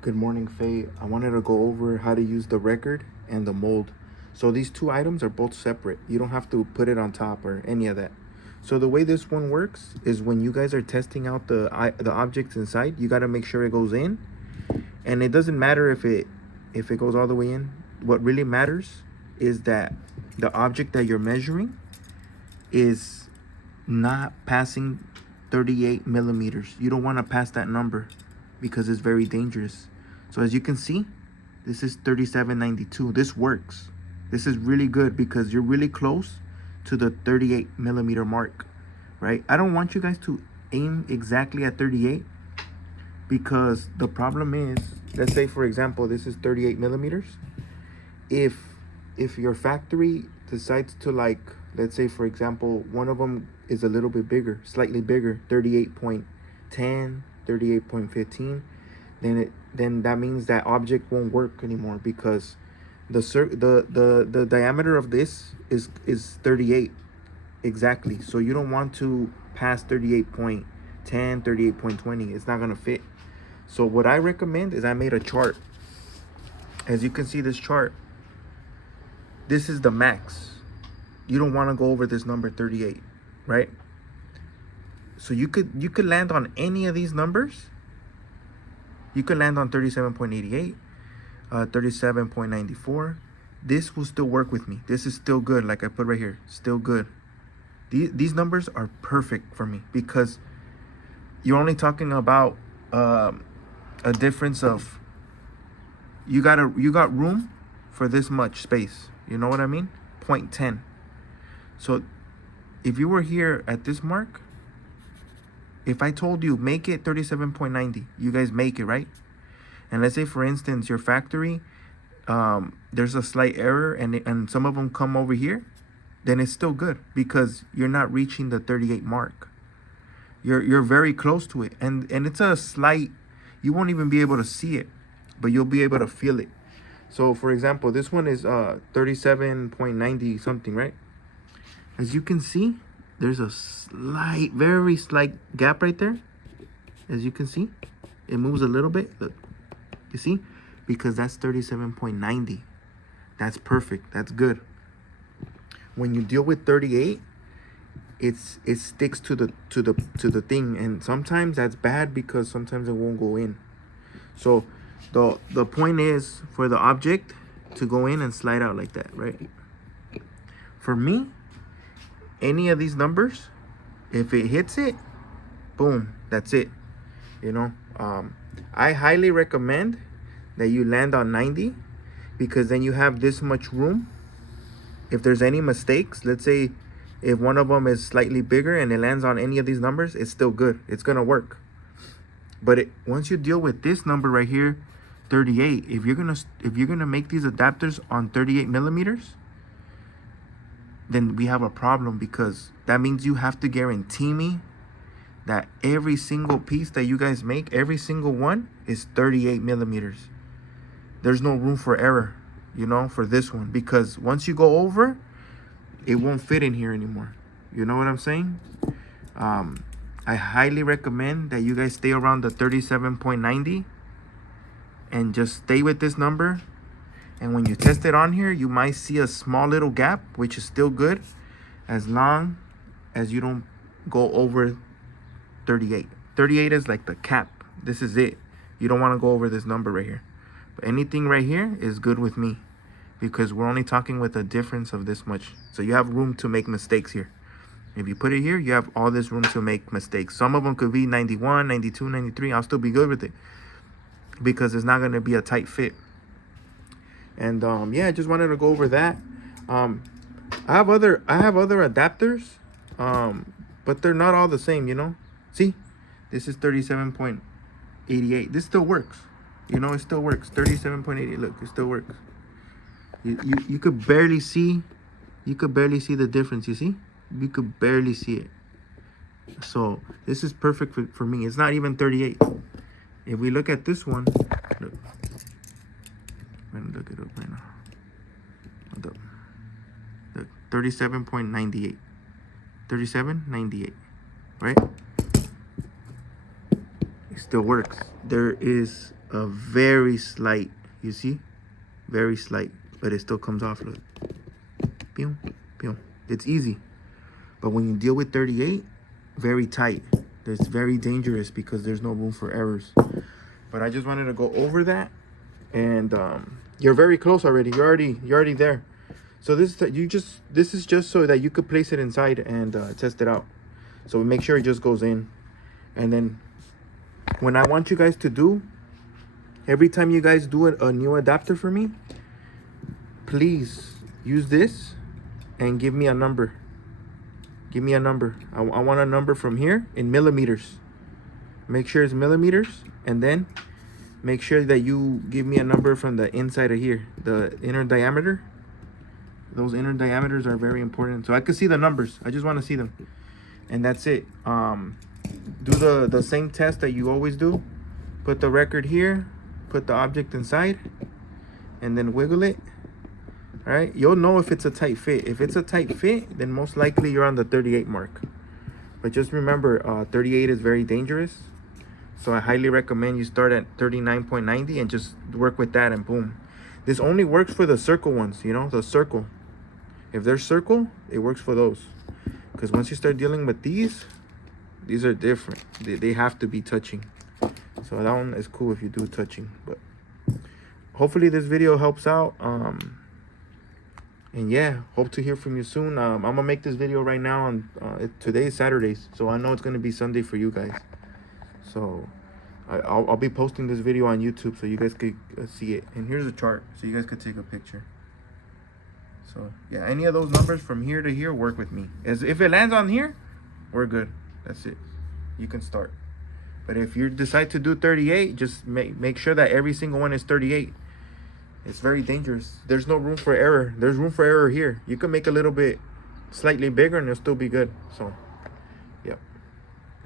Good morning, Faye. I wanted to go over how to use the record and the mold. So these two items are both separate. You don't have to put it on top or any of that. So the way this one works is when you guys are testing out the objects inside, you got to make sure it goes in, and it doesn't matter if it goes all the way in. What really matters is that the object that you're measuring is not passing 38 millimeters. You don't want to pass that number because it's very dangerous. So as you can see, this is 3792. This works. This is really good because you're really close to the 38 millimeter mark, right? I don't want you guys to aim exactly at 38 because the problem is, let's say for example, this is 38 millimeters. If your factory decides to, like, let's say for example, one of them is a little bit bigger, slightly bigger, 38.10, 38.15, then that means that object won't work anymore because the diameter of this is 38 exactly. So you don't want to pass 38.10, 38.20. It's not gonna fit. So what I recommend is I made a chart. As you can see, this chart, this is the max. You don't want to go over this number 38, right? So you could land on any of these numbers. You could land on 37.88, 37.94. This will still work with me. This is still good, like I put right here, still good. These numbers are perfect for me because you're only talking about a difference of, you got room for this much space. You know what I mean? 0.10. So if you were here at this mark, if I told you make it 37.90, you guys make it, right? And let's say for instance your factory, there's a slight error and some of them come over here, then it's still good because you're not reaching the 38 mark. You're very close to it, and it's a slight, you won't even be able to see it, but you'll be able to feel it. So for example, this one is 37.90 something, right? As you can see, there's a slight, very slight gap right there. As you can see, it moves a little bit. Look, you see? Because that's 37.90. That's perfect. That's good. When you deal with 38, it sticks to the thing, and sometimes that's bad because sometimes it won't go in. So the point is for the object to go in and slide out like that, right? For me, any of these numbers, if it hits it, boom, that's it. You know, I highly recommend that you land on 90 because then you have this much room. If there's any mistakes, let's say if one of them is slightly bigger and it lands on any of these numbers, it's still good. It's gonna work. But once you deal with this number right here, 38, if you're gonna make these adapters on 38 millimeters, then we have a problem because that means you have to guarantee me that every single piece that you guys make, every single one is 38 millimeters. There's no room for error, you know, for this one, because once you go over, it won't fit in here anymore. You know what I'm saying? I highly recommend that you guys stay around the 37.90 and just stay with this number. And when you test it on here, you might see a small little gap, which is still good as long as you don't go over 38. 38 is like the cap. This is it. You don't want to go over this number right here. But anything right here is good with me because we're only talking with a difference of this much. So you have room to make mistakes here. If you put it here, you have all this room to make mistakes. Some of them could be 91, 92, 93. I'll still be good with it because it's not going to be a tight fit. And yeah, I just wanted to go over that. I have other adapters, but they're not all the same, you know. See, this is 37.88. This still works, you know. It still works. 37.88. Look, it still works. You could barely see. You could barely see the difference. You see, you could barely see it. So this is perfect for me. It's not even 38. If we look at this one, look. I'm gonna look it up right now. Look, 37.98. 37.98, right? It still works. There is a very slight, you see, very slight, but it still comes off. Look, pew, pew. It's easy, but when you deal with 38, very tight. It's very dangerous because there's no room for errors. But I just wanted to go over that, and you're very close already. You're already there. So this is just so that you could place it inside and test it out. So make sure it just goes in, and then when I want you guys to do, every time you guys do a new adapter for me, please use this and give me a number. Give me a number. I want a number from here in millimeters. Make sure it's millimeters, and then make sure that you give me a number from the inside of here, the inner diameter. Those inner diameters are very important, so I can see the numbers. I just want to see them, and that's it. Do the same test that you always do. Put the record here, put the object inside, and then wiggle it. All right, you'll know if it's a tight fit. If it's a tight fit, then most likely you're on the 38 mark. But just remember, 38 is very dangerous. So I highly recommend you start at 39.90 and just work with that, and boom. This only works for the circle ones, you know, the circle. If they're circle, it works for those. Because once you start dealing with these are different. They have to be touching. So that one is cool if you do touching. But hopefully this video helps out. And yeah, hope to hear from you soon. I'm gonna make this video right now on today is Saturday, so I know it's gonna be Sunday for you guys. So I'll be posting this video on YouTube so you guys could see it. And here's a chart so you guys could take a picture. So yeah, any of those numbers from here to here work with me. As if it lands on here, we're good. That's it. You can start. But if you decide to do 38, just make sure that every single one is 38. It's very dangerous. There's no room for error. There's room for error here. You can make a little bit slightly bigger and it'll still be good. So